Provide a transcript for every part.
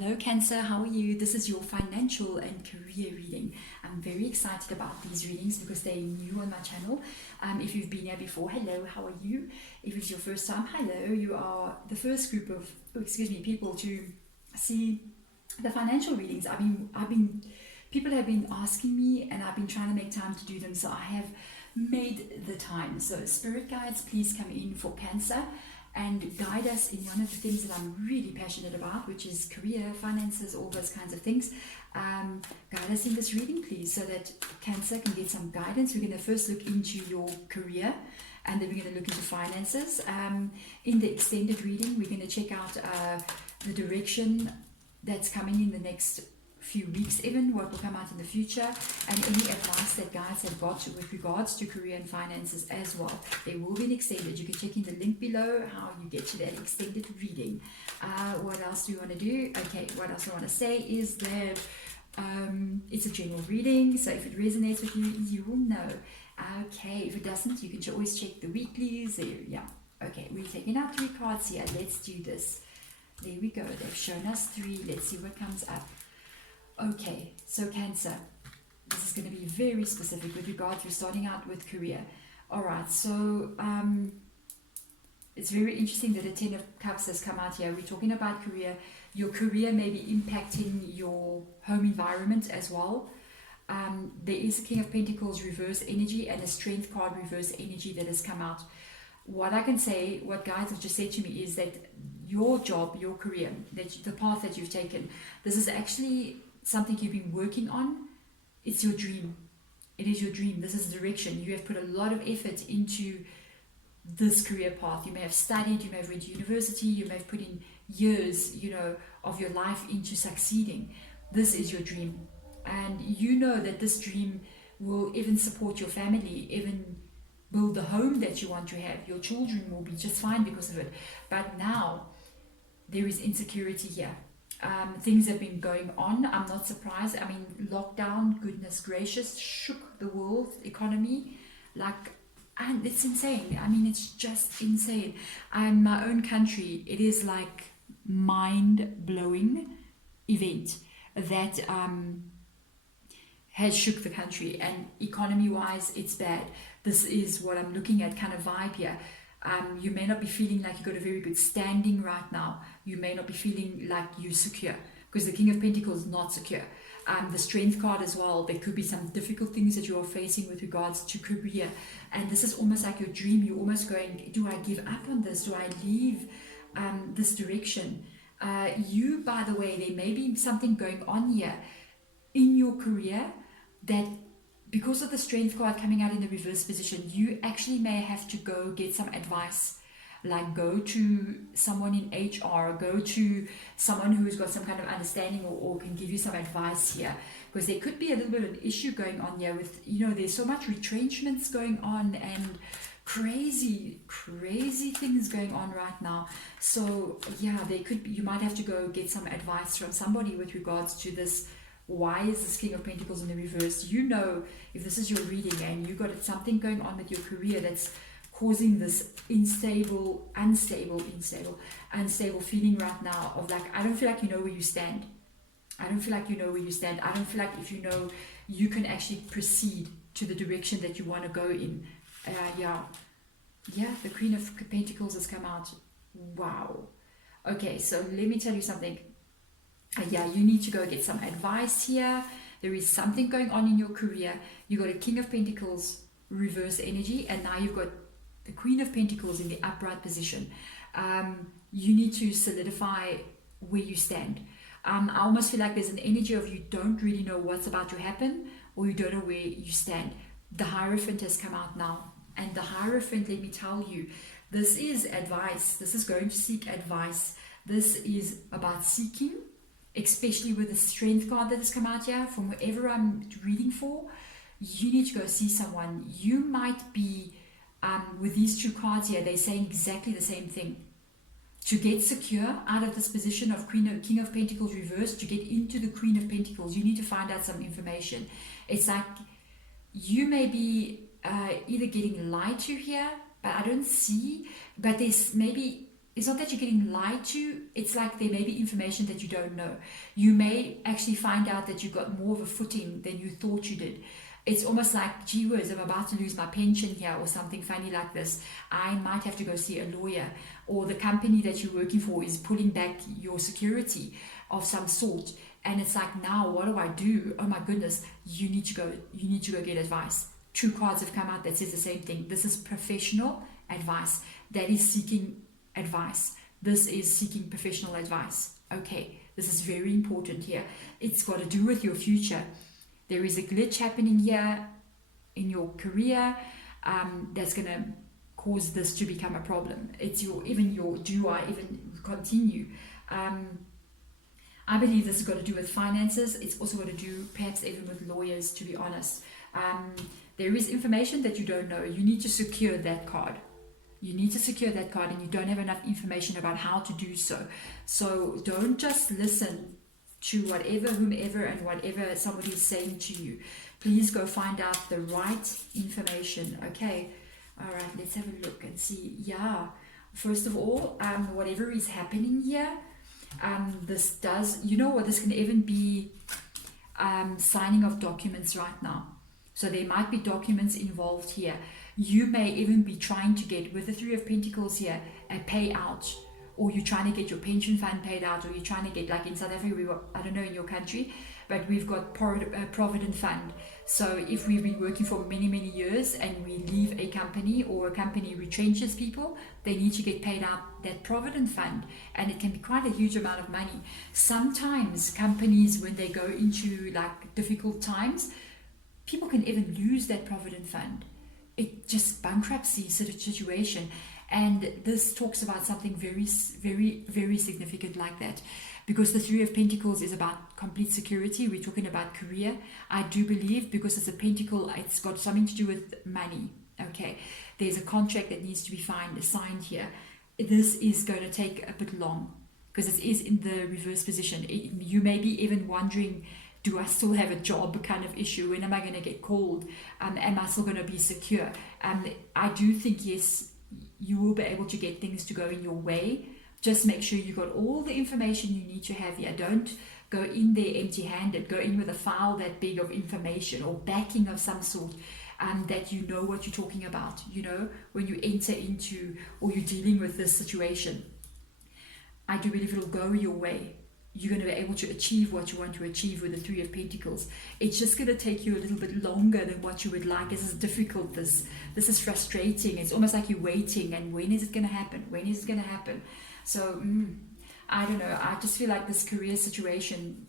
Hello Cancer, how are you? This is your financial and career reading. I'm very excited about these readings because they're new on my channel. If you've been here before, hello, how are you? If it's your first time, hello, you are the first group of, people to see the financial readings. People have been asking me and I've been trying to make time to do them, so I have made the time. So spirit guides, please come in for Cancer and guide us in one of the things that I'm really passionate about, which is career, finances, all those kinds of things. Guide us in this reading, please, so that Cancer can get some guidance. We're going to first look into your career, and then we're going to look into finances. In the extended reading, we're going to check out the direction that's coming in the next few weeks, even what will come out in the future, and any advice that guides have got with regards to career and finances as well. There will be an extended. You can check in the link below how you get to that extended reading. What else do you want to do? Okay, what else I want to say is that it's a general reading, so if it resonates with you, you will know. Okay, if it doesn't, you can always check the weeklies there. Yeah, okay, we're taking out 3 cards here. Let's do this. There we go. They've shown us 3. Let's see what comes up. Okay, so Cancer, this is going to be very specific with regard to starting out with career. Alright, so it's very interesting that the 10 of Cups has come out here. We're talking about career. Your career may be impacting your home environment as well. There is a King of Pentacles reverse energy and a Strength card reverse energy that has come out. What I can say, what guides have just said to me is that your job, your career, the path that you've taken, this is actually something you've been working on. It's your dream. It is your dream. This is the direction. You have put a lot of effort into this career path. You may have studied, you may have read university, you may have put in years, of your life into succeeding. This is your dream. And you know that this dream will even support your family, even build the home that you want to have. Your children will be just fine because of it. But now there is insecurity here. Things have been going on. I'm not surprised. I mean, lockdown, goodness gracious, shook the world economy. And it's insane. I mean, it's just insane. And my own country, it is like mind-blowing event that has shook the country. And economy-wise, it's bad. This is what I'm looking at, kind of vibe here. You may not be feeling like you've got a very good standing right now. You may not be feeling like you're secure, because the King of Pentacles is not secure. The Strength card as well, there could be some difficult things that you are facing with regards to career. And this is almost like your dream. You're almost going, do I give up on this? Do I leave this direction? You, by the way, there may be something going on here in your career that, because of the Strength card coming out in the reverse position, you actually may have to go get some advice, like go to someone in HR, go to someone who's got some kind of understanding or can give you some advice here, because there could be a little bit of an issue going on here with, there's so much retrenchments going on and crazy things going on right now. So yeah, there could be, you might have to go get some advice from somebody with regards to this. Why is this King of Pentacles in the reverse? If this is your reading and you've got something going on with your career that's causing this unstable feeling right now of like, I don't feel like you know where you stand. I don't feel like you know where you stand. I don't feel like if you can actually proceed to the direction that you want to go in. The Queen of Pentacles has come out. Wow. Okay, so let me tell you something. You need to go get some advice here. There is something going on in your career. You got a King of Pentacles reverse energy, and now you've got the Queen of Pentacles in the upright position. You need to solidify where you stand. I almost feel like there's an energy of you don't really know what's about to happen, or you don't know where you stand. The Hierophant has come out now, and the Hierophant, let me tell you, this is advice. This is going to seek advice. This is about seeking, especially with the Strength card that has come out here. From whoever I'm reading for, you need to go see someone. You might be, with these 2 cards here, they're saying exactly the same thing. To get secure out of this position of King of Pentacles reverse, to get into the Queen of Pentacles, you need to find out some information. It's like you may be either getting lied to here, but I don't see, but there's maybe it's not that you're getting lied to, it's like there may be information that you don't know. You may actually find out that you got more of a footing than you thought you did. It's almost like, gee whiz, I'm about to lose my pension here or something funny like this. I might have to go see a lawyer, or the company that you're working for is pulling back your security of some sort. And it's like, now what do I do? Oh my goodness, you need to go get advice. 2 cards have come out that says the same thing. This is professional advice. That is seeking advice. This is seeking professional advice. Okay, this is very important here. It's got to do with your future. There is a glitch happening here in your career that's going to cause this to become a problem. It's do I even continue? I believe this has got to do with finances. It's also got to do perhaps even with lawyers, to be honest. There is information that you don't know. You need to secure that card. You need to secure that card, and you don't have enough information about how to do so. So don't just listen to whomever and whatever somebody is saying to you. Please go find out the right information. Okay, all right, let's have a look and see. Yeah, first of all, whatever is happening here, this does, this can even be signing of documents right now. So there might be documents involved here. You may even be trying to get, with the 3 of Pentacles here, a payout, or you're trying to get your pension fund paid out, or you're trying to get, like in South Africa, I don't know in your country, but we've got Provident Fund. So if we've been working for many, many years and we leave a company, or a company retrenches people, they need to get paid out that Provident Fund, and it can be quite a huge amount of money. Sometimes companies, when they go into like difficult times, people can even lose that Provident Fund. It just bankruptcy sort of situation. And this talks about something very, very, very significant like that. Because the 3 of Pentacles is about complete security. We're talking about career. I do believe, because it's a pentacle, it's got something to do with money. Okay. There's a contract that needs to be signed here. This is going to take a bit long, because it is in the reverse position. You may be even wondering, do I still have a job kind of issue? When am I going to get called? Am I still going to be secure? I do think, yes, you will be able to get things to go in your way. Just make sure you got all the information you need to have here. Don't go in there empty-handed. Go in with a file that big of information or backing of some sort, that you know what you're talking about, when you enter into, or you're dealing with this situation. I do believe it'll go your way. You're going to be able to achieve what you want to achieve with the 3 of Pentacles. It's just going to take you a little bit longer than what you would like. This is difficult. This is frustrating. It's almost like you're waiting. And when is it going to happen? When is it going to happen? So, I don't know. I just feel like this career situation,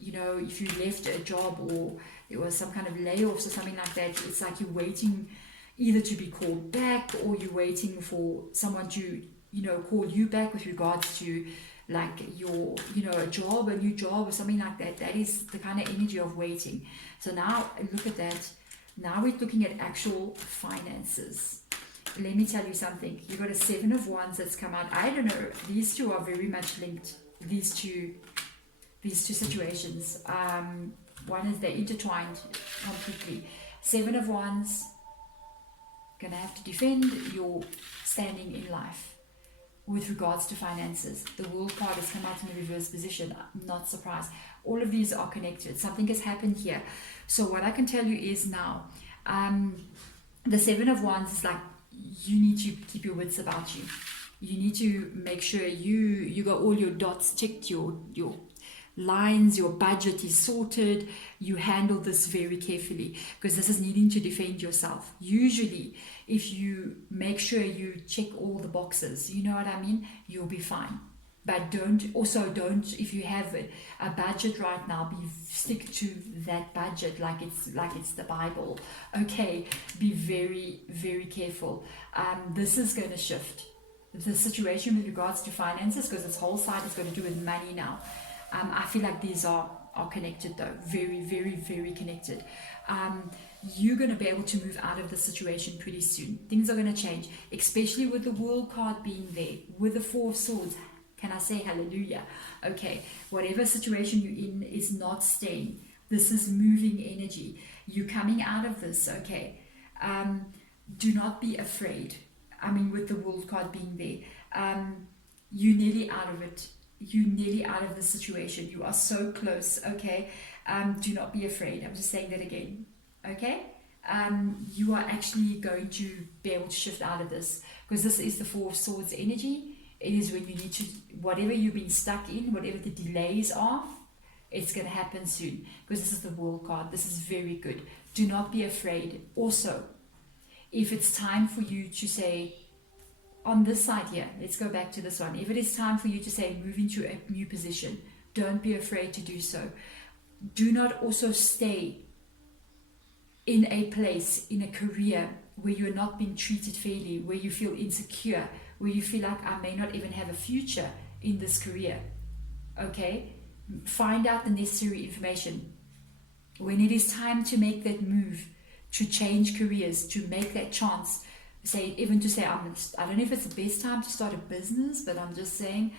if you left a job or there was some kind of layoffs or something like that, it's like you're waiting either to be called back, or you're waiting for someone to, call you back with regards to like your, a job, a new job or something like that. That is the kind of energy of waiting. So now look at that. Now we're looking at actual finances. Let me tell you something. You got a 7 of Wands that's come out. I don't know. These two are very much linked. These two situations. One is they're intertwined completely. 7 of Wands. Gonna have to defend your standing in life. With regards to finances, the World card has come out in the reverse position. I'm not surprised. All of these are connected. Something has happened here. So what I can tell you is now, the 7 of Wands is like, you need to keep your wits about you. You need to make sure you got all your dots ticked, your lines, your budget is sorted. You handle this very carefully, because this is needing to defend yourself. Usually, if you make sure you check all the boxes, you know what I mean, you'll be fine. But don't, if you have a budget right now, stick to that budget like it's the Bible. Okay, be very, very careful. This is going to shift. The situation with regards to finances, because this whole side is going to do with money now. I feel like these are connected though. Very, very, very connected. You're going to be able to move out of the situation pretty soon. Things are going to change, especially with the World card being there, with the 4 of Swords. Can I say hallelujah? Okay, whatever situation you're in is not staying. This is moving energy. You're coming out of this, okay? Do not be afraid. I mean, with the World card being there. You're nearly out of it. You're nearly out of the situation. You are so close, okay? Do not be afraid. I'm just saying that again, okay? You are actually going to be able to shift out of this, because this is the Four of Swords energy. It is when you need to, whatever you've been stuck in, whatever the delays are, it's going to happen soon, because this is the World card. This is very good. Do not be afraid. Also, if it's time for you to say, on this side here, let's go back to this one. If it is time for you to say, move into a new position, don't be afraid to do so. Do not also stay in a place, in a career where you're not being treated fairly, where you feel insecure, where you feel like I may not even have a future in this career. Okay? Find out the necessary information. When it is time to make that move, to change careers, to make that chance, even to say, I don't know if it's the best time to start a business, but I'm just saying,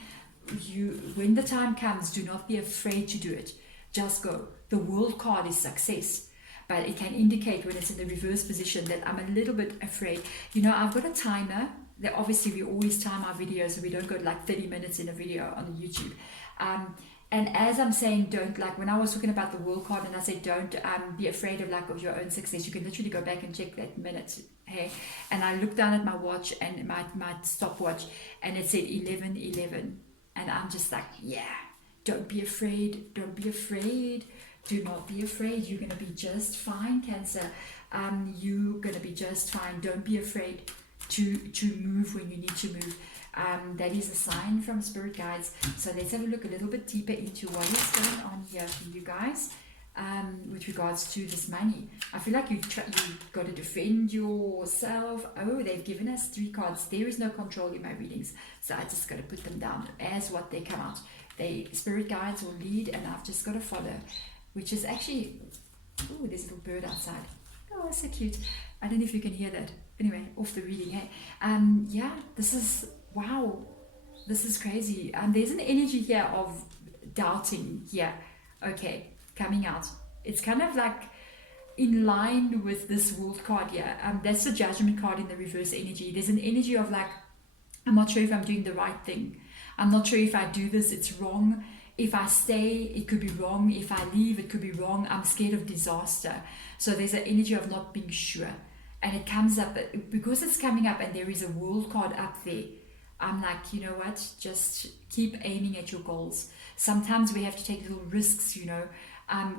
when the time comes, do not be afraid to do it. Just go. The World card is success, but it can indicate when it's in the reverse position that I'm a little bit afraid. I've got a timer. That obviously we always time our videos so we don't go like 30 minutes in a video on YouTube. And as I'm saying, don't, like when I was talking about the World card and I said don't be afraid of your own success, you can literally go back and check that minute. Hey, and I looked down at my watch and my stopwatch, and it said 11:11, and I'm just like, yeah, don't be afraid, don't be afraid, do not be afraid. You're gonna be just fine, Cancer. You're gonna be just fine. Don't be afraid to move when you need to move. That is a sign from Spirit Guides. So let's have a look a little bit deeper into what is going on here for you guys with regards to this money. I feel like you've got to defend yourself. Oh, they've given us 3 cards. There is no control in my readings, so I just got to put them down as what they come out. Spirit Guides will lead, and I've just got to follow, which is actually, oh, there's a little bird outside. Oh, so cute. I don't know if you can hear that. Anyway, off the reading, hey. Yeah, this is, wow, this is crazy. There's an energy here of doubting here, okay, coming out. It's kind of like in line with this World card here. That's the Judgment card in the reverse energy. There's an energy of like, I'm not sure if I'm doing the right thing. I'm not sure if I do this, it's wrong. If I stay, it could be wrong. If I leave, it could be wrong. I'm scared of disaster. So there's an energy of not being sure. And it comes up, because it's coming up and there is a World card up there, I'm like, you know what, just keep aiming at your goals. Sometimes we have to take little risks,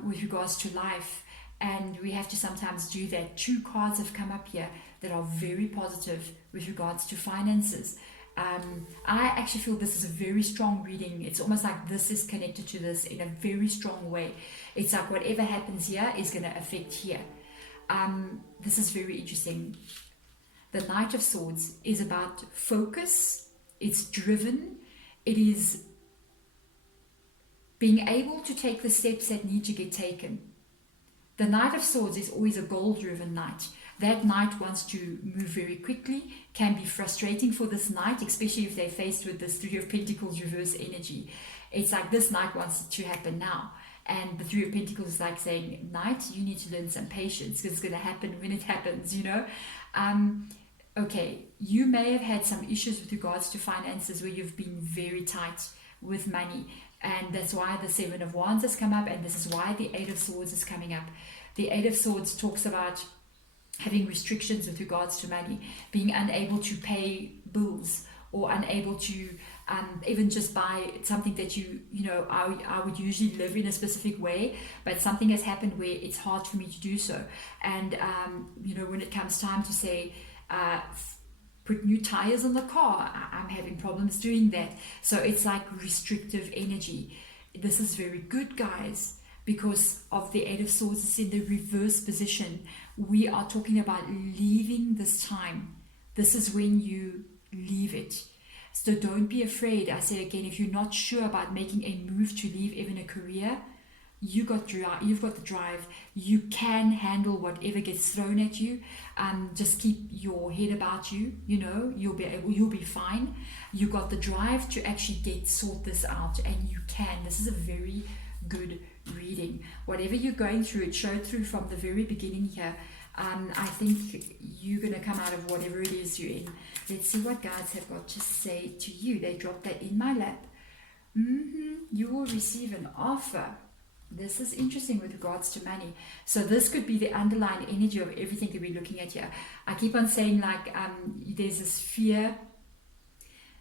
with regards to life, and we have to sometimes do that. 2 cards have come up here that are very positive with regards to finances. I actually feel this is a very strong reading. It's almost like this is connected to this in a very strong way. It's like whatever happens here is going to affect here. This is very interesting. The Knight of Swords is about focus. It's driven. It is being able to take the steps that need to get taken. The Knight of Swords is always a goal-driven knight. That knight wants to move very quickly, can be frustrating for this knight, especially if they're faced with this 3 of Pentacles reverse energy. It's like this knight wants it to happen now. And the 3 of Pentacles is like saying, knight, you need to learn some patience, because it's going to happen when it happens, Okay, you may have had some issues with regards to finances where you've been very tight with money. And that's why the 7 of Wands has come up, and this is why the 8 of Swords is coming up. The 8 of Swords talks about having restrictions with regards to money, being unable to pay bills, or unable to even just buy something that I would usually live in a specific way, but something has happened where it's hard for me to do so. And when it comes time to say put new tires on the car, I'm having problems doing that. So it's like restrictive energy. This is very good, guys, because of the 8 of Swords. It's in the reverse position. We are talking about leaving this time. This is when you leave it. So don't be afraid. I say again, if you're not sure about making a move to leave even a career, you've got the drive. You can handle whatever gets thrown at you. Just keep your head about you. You'll be fine. You got the drive to actually sort this out, and you can. This is a very good reading. Whatever you're going through, it showed through from the very beginning here. I think you're going to come out of whatever it is you're in. Let's see what guides have got to say to you. They dropped that in my lap. You will receive an offer. This is interesting with regards to money. So this could be the underlying energy of everything that we're looking at here. I keep on saying like there's this fear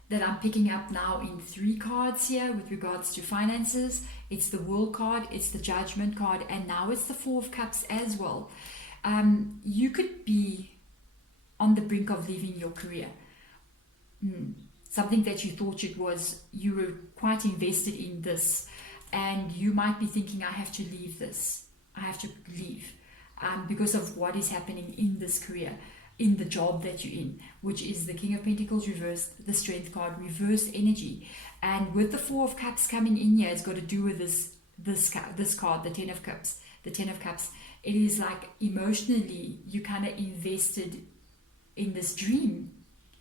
that I'm picking up now in 3 cards here with regards to finances. It's the World card, it's the Judgment card, and now it's the 4 of Cups as well. You could be on the brink of leaving your career. Something that you thought you were quite invested in this, and you might be thinking, I have to leave this. I have to leave because of what is happening in this career, in the job that you're in, which is the King of Pentacles reversed, the Strength card, reversed energy. And with the 4 of Cups coming in here, it's got to do with this card, the 10 of Cups. The 10 of Cups. It is like emotionally, you kind of invested in this dream.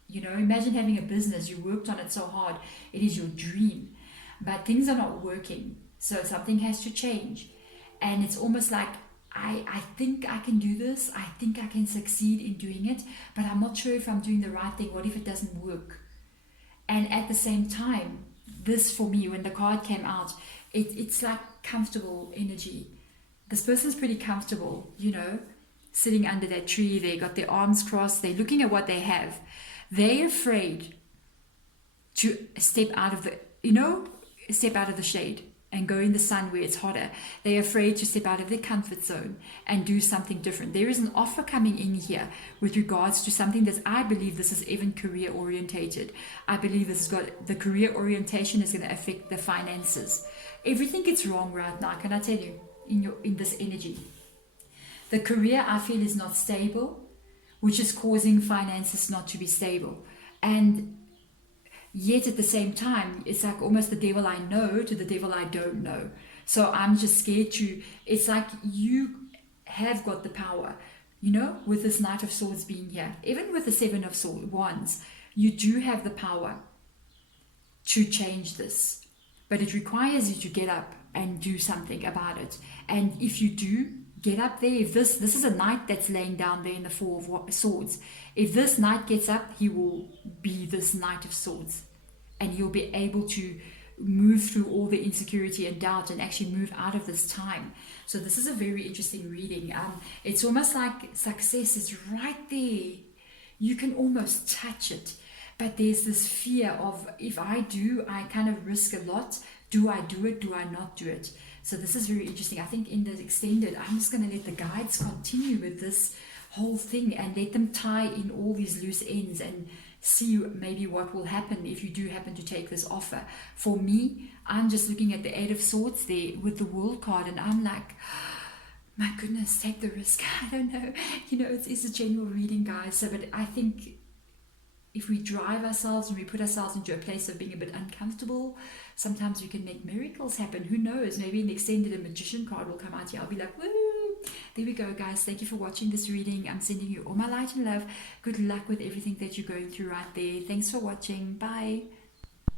You know, imagine having a business, you worked on it so hard, it is your dream, but things are not working, so something has to change. And it's almost like, I think I can do this, I think I can succeed in doing it, but I'm not sure if I'm doing the right thing. What if it doesn't work? And at the same time, this for me, when the card came out, it's like comfortable energy. This person's pretty comfortable, you know, sitting under that tree. They got their arms crossed, they're looking at what they have. They're afraid to step out of the shade and go in the sun where it's hotter. They're afraid to step out of their comfort zone and do something different. There is an offer coming in here with regards to something that I believe this is even career orientated. I believe this has got the career orientation is going to affect the finances. Everything gets wrong right now, can I tell you, in this energy. The career, I feel, is not stable, which is causing finances not to be stable. And yet at the same time, it's like almost the devil I know to the devil I don't know. So I'm just scared it's like you have got the power, you know, with this Knight of Swords being here, even with the 7 of Wands, you do have the power to change this. But it requires you to get up and do something about it. And if you do, get up there. If this is a knight that's laying down there in the 4 of Swords. If this knight gets up, he will be this Knight of Swords. And he'll be able to move through all the insecurity and doubt and actually move out of this time. So this is a very interesting reading. It's almost like success is right there. You can almost touch it. But there's this fear of, if I do, I kind of risk a lot. Do I do it? Do I not do it? So this is very interesting. I think in the extended, I'm just going to let the guides continue with this whole thing and let them tie in all these loose ends and see maybe what will happen if you do happen to take this offer. For me, I'm just looking at the 8 of Swords there with the World card, and I'm like, my goodness, take the risk. I don't know. You know, it's a general reading, guys. So, but I think if we drive ourselves and we put ourselves into a place of being a bit uncomfortable, sometimes we can make miracles happen. Who knows? Maybe in the extended, a magician card will come out here. I'll be like, woo! There we go, guys. Thank you for watching this reading. I'm sending you all my light and love. Good luck with everything that you're going through right there. Thanks for watching. Bye.